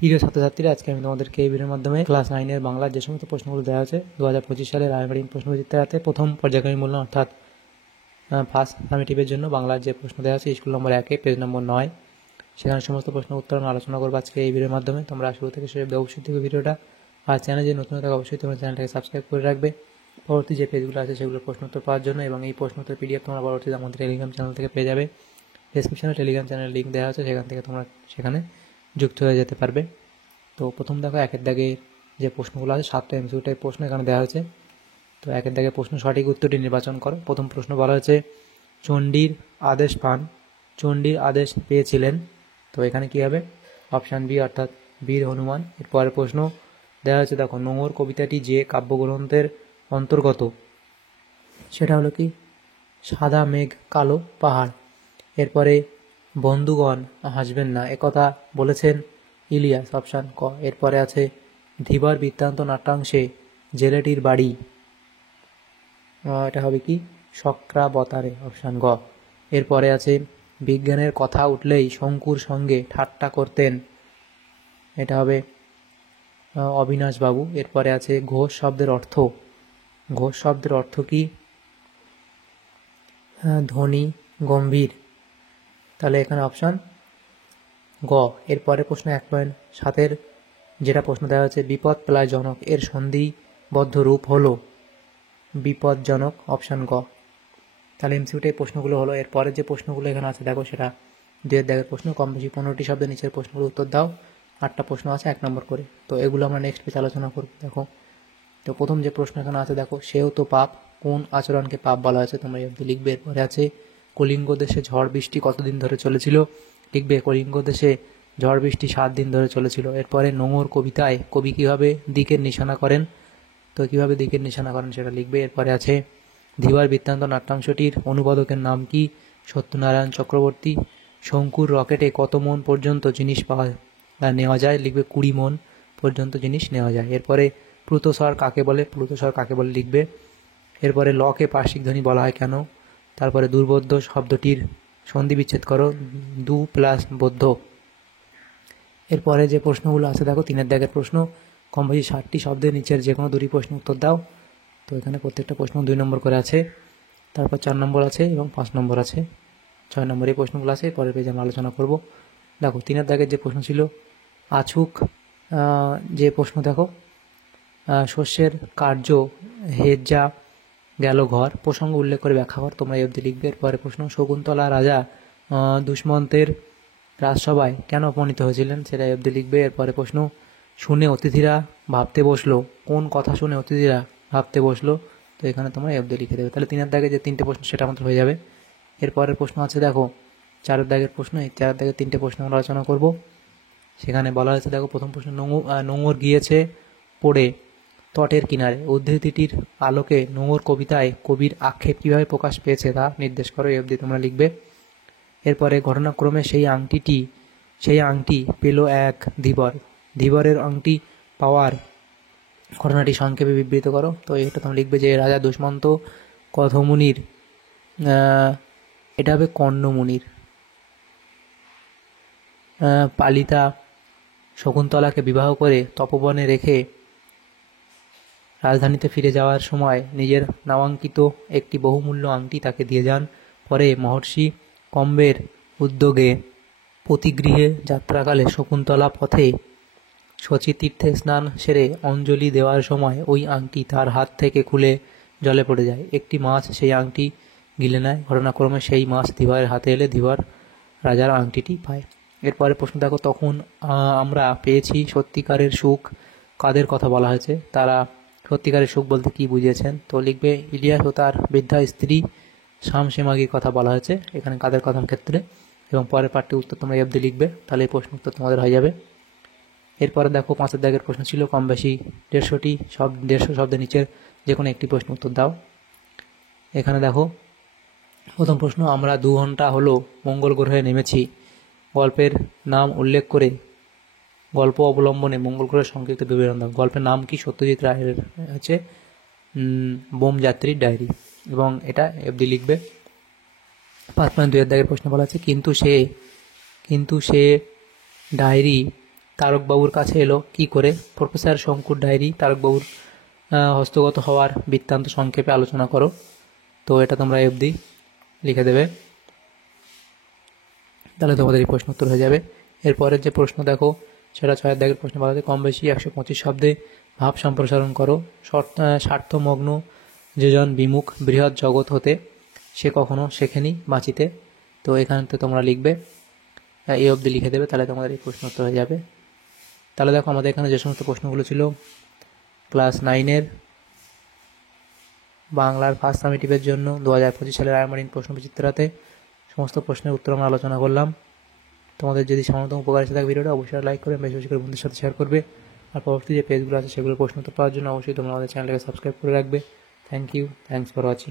প্রিয় ছাত্রছাত্রীরা, আজকে আমি তোমাদেরকে এই ভিডিওর মাধ্যমে ক্লাস 9-এর বাংলার যে সমস্ত প্রশ্নগুলো দেওয়া আছে 2025 সালের আইএমআরই প্রশ্নবিচিত্রাতে প্রথম পর্যায়ক্রমিক মূল্যায়ন অর্থাৎ ফার্স্ট সামেটিভের জন্য বাংলার যে প্রশ্ন দেওয়া আছে স্কুল নম্বর 1 পেজ নম্বর 9, সেখানে সমস্ত প্রশ্ন উত্তর আলোচনা করবো আজকে এই ভিডিওর মাধ্যমে। তোমরা শুরু থেকে শেষ অবধি অবশ্যই দেখো ভিডিওটা। আর চ্যানেলে যে নতুন থাকে অবশ্যই তোমরা চ্যানেলটাকে সাবস্ক্রাইব করে রাখবে পরবর্তী যে পেজগুলো আছে সেগুলোর প্রশ্ন উত্তর পাওয়ার জন্য। এবং এই প্রশ্ন উত্তর পিডিএফ তোমরা পরবর্তীতে আমাদের টেলিগ্রাম চ্যানেল থেকে পেয়ে যাবে। ডেসক্রিপশনে টেলিগ্রাম চ্যানেলের লিঙ্ক দেওয়া আছে, সেখান থেকে তোমরা সেখানে যুক্ত হয়ে যেতে পারবে। তো প্রথম দেখো একের দাগে যে প্রশ্নগুলো আছে 7টা এমসিকিউ টাইপ প্রশ্ন এখানে দেওয়া হয়েছে। তো একের দাগে প্রশ্ন সঠিক উত্তরটি নির্বাচন করো। প্রথম প্রশ্ন বলা হয়েছে চণ্ডীর আদেশ পান, চণ্ডীর আদেশ পেয়েছিলেন। তো এখানে কী হবে? অপশান বি অর্থাৎ বীর হনুমান। এরপরের প্রশ্ন দেওয়া হয়েছে দেখো নোংর কবিতাটি যে কাব্যগ্রন্থের অন্তর্গত, সেটা হলো কি সাদা মেঘ কালো পাহাড়। এরপরে বন্ধুগণ হাসবেন না একথা বলেছেন ইলিয়াস, অপশান ক। এরপরে আছে ধীবর বৃত্তান্ত নাট্যাংশে জেলেটির বাড়ি, এটা হবে কি শক্রাবতারে, অপশান গ। এরপরে আছে বিজ্ঞানের কথা উঠলেই শঙ্কুর সঙ্গে ঠাট্টা করতেন, এটা হবে অবিনাশবাবু। এরপরে আছে ঘোষ শব্দের অর্থ, ঘোষ শব্দের অর্থ কি? ধনী গম্ভীর, তাহলে এখানে অপশান গ। এরপরে প্রশ্ন 1.7 যেটা প্রশ্ন দেওয়া হচ্ছে বিপদ প্লায়জনক এর সন্ধিবদ্ধ রূপ হলো বিপদজনক, অপশান গ। তাহলে এমসিকিউটাই প্রশ্নগুলো হলো। এরপরে যে প্রশ্নগুলো এখানে আছে দেখো সেটা 2 দাগের প্রশ্ন, কম বেশি 15টি শব্দের নিচের প্রশ্নগুলো উত্তর দাও। 8টা প্রশ্ন আছে 1 নম্বর করে। তো এগুলো আমরা নেক্সট পেজ আলোচনা করব। দেখো তো প্রথম যে প্রশ্ন এখানে আছে দেখো সেও তো পাপ, কোন আচরণকে পাপ বলা হয়েছে তোমরা এমনি লিখবে। এরপরে আছে কলিঙ্গ দেশে ঝড় বৃষ্টি কতদিন ধরে চলেছিল, লিখবে কলিঙ্গ দেশে ঝড় বৃষ্টি 7 দিন ধরে চলেছিল। এরপরে নোংর কবিতায় কবি কীভাবে দিকের নিশানা করেন, তো কীভাবে দিকের নিশানা করেন সেটা লিখবে। এরপরে আছে ধীবর বৃত্তান্ত নাট্যাংশটির অনুবাদকের নাম কি, সত্যনারায়ণ চক্রবর্তী। শঙ্কুর রকেটে কত মন পর্যন্ত জিনিস নেওয়া যায়, লিখবে 20 মন পর্যন্ত জিনিস নেওয়া যায়। এরপরে প্লুতস্বর কাকে বলে, প্লুতস্বর কাকে বলে লিখবে। এরপরে লকে পার্শ্বিক ধ্বনি বলা হয় কেন। তারপরে দুর্বোধ্য শব্দটির সন্ধি বিচ্ছেদ করো, দু প্লাস বোধ্য। এরপরে যে প্রশ্নগুলো আছে দেখো 3 দাগের প্রশ্ন, কম বেশি 60টি শব্দের নিচের যে কোনো 2টি প্রশ্ন উত্তর দাও। তো এখানে প্রত্যেকটা প্রশ্ন 2 নম্বর করে আছে, তারপর 4 নম্বর আছে এবং 5 নম্বর আছে, 6 নম্বর এই প্রশ্নগুলো আছে। পরের পেজে আমরা আলোচনা করব। দেখো 3 দাগের যে প্রশ্ন ছিল আছুক যে প্রশ্ন দেখো শস্যের কার্য হেজ্জা গেল ঘর, প্রসঙ্গ উল্লেখ করে ব্যাখ্যা কর, তোমরা এই অবধি লিখবে। এরপরে প্রশ্ন শকুন্তলা রাজা দুষ্মন্তের রাজসভায় কেন অপমানিত হয়েছিলেন, সেটা এই অবধি লিখবে। এরপরে প্রশ্ন শুনে অতিথিরা ভাবতে বসলো, কোন কথা শুনে অতিথিরা ভাবতে বসলো, তো এখানে তোমরা এই অবধি লিখে দেবে। তাহলে 3 দাগে যে 3টে প্রশ্ন সেটা আমাদের হয়ে যাবে। এরপরের প্রশ্ন আছে দেখো 4 দাগের প্রশ্ন, এই 4 দাগের 3টে প্রশ্ন আমরা আলোচনা করব। সেখানে বলা হয়েছে দেখো প্রথম প্রশ্ন নোঙর গিয়েছে পড়ে তটের কিনারে, উদ্ধৃতিটির আলোকে নোঙর কবিতায় কবির আক্ষেপ কীভাবে প্রকাশ পেয়েছে তা নির্দেশ করো, এই অবধি তোমরা লিখবে। এরপরে ঘটনাক্রমে সেই আংটি পেল এক ধীবর, ধীবরের আংটি পাওয়ার ঘটনাটি সংক্ষেপে বিবৃত করো, তো এটা তোমরা লিখবে যে রাজা দুষ্মন্ত কথমুনির, এটা হবে কর্ণমুনির, পালিতা শকুন্তলাকে বিবাহ করে তপবনে রেখে রাজধানীতে ফিরে যাওয়ার সময় নিজের নামাঙ্কিত একটি বহুমূল্য আংটি তাকে দিয়ে যান। পরে মহর্ষি কম্বের উদ্যোগে পতিগৃহে যাত্রাকালে শকুন্তলা পথে শচীতীর্থে স্নান সেরে অঞ্জলি দেওয়ার সময় ওই আংটি তার হাত থেকে খুলে জলে পড়ে যায়। একটি মাছ সেই আংটি গিলে নেয়, ঘটনাক্রমে সেই মাছ ধীবরের হাতে এলে ধীবর রাজার আংটিটি পায়। এরপরে প্রশ্ন দেখো তখন আমরা পেয়েছি সত্যিকারের সুখ কাদের কথা বলা হয়েছে, তারা সত্যিকারের সুখ বলতে কি বুঝিয়েছেন, তো লিখবে ইলিয়াস ও তার বৃদ্ধা স্ত্রী শামসেমাগির কথা বলা হয়েছে এখানে কাদের কথার ক্ষেত্রে। এবং পরের পাঠটি উত্তর তোমরা এই অবধি লিখবে, তাহলে এই প্রশ্ন উত্তর তোমাদের হয়ে যাবে। এরপরে দেখো 5 দাগের প্রশ্ন ছিল কম বেশি 150 শব্দের নিচের যে কোনো একটি প্রশ্ন উত্তর দাও। এখানে দেখো প্রথম প্রশ্ন আমরা 2 ঘন্টা হলো মঙ্গল গ্রহে নেমেছি, গল্পের নাম উল্লেখ করে গল্প অবলম্বনে মঙ্গল গ্রহের সংক্ষিপ্ত বিবরণ দাও। গল্পের নাম কি? সত্যজিৎ রায়ের হচ্ছে বোমযাত্রীর ডায়েরি, এবং এটা অবধি লিখবে। 5.2 দাগের প্রশ্ন বলা আছে কিন্তু সে ডায়েরি তারকবাবুর কাছে এলো কি করে? প্রফেসর শঙ্কুর ডায়েরি তারকবাবুর হস্তগত হওয়ার বৃত্তান্ত সংক্ষেপে আলোচনা করো। তো এটা তোমরা এই অবধি লিখে দেবে, তাহলে তোমাদের এই প্রশ্ন উত্তর হয়ে যাবে। এরপরের যে প্রশ্ন দেখো, সেটা 6 দাগের প্রশ্ন বলা আছে, কম বেশি 125 শব্দে ভাব সম্প্রসারণ করো। স্বার্থমগ্ন যেজন বিমুখ বৃহৎ জগৎ হতে, সে কখনো শেখেনি বাঁচিতে। তো এখানে তো তোমরা লিখবে, এই অবধি লিখে দেবে, তাহলে তোমাদের এই প্রশ্ন উত্তর হয়ে যাবে। তাহলে দেখো আমাদের এখানে যে সমস্ত প্রশ্নগুলো ছিল ক্লাস 9-এর বাংলার ফার্স্ট সামেটিভের জন্য 2025 সালের আয়ারমারিন প্রশ্ন বিচিত্রাতে সমস্ত প্রশ্নের উত্তর আমরা আলোচনা করলাম। তোমাদের যদি সামান্যতম উপকার এসে থাকে ভিডিওটা অবশ্যই লাইক করে বেশি বেশি করে বন্ধুদের সাথে শেয়ার করবে। আর পরবর্তী যে পেজগুলো আছে সেগুলোর প্রশ্ন উত্তর পাওয়ার জন্য অবশ্যই তোমরা আমাদের চ্যানেলটাকে সাবস্ক্রাইব করে রাখবে। Thank you, thanks for watching.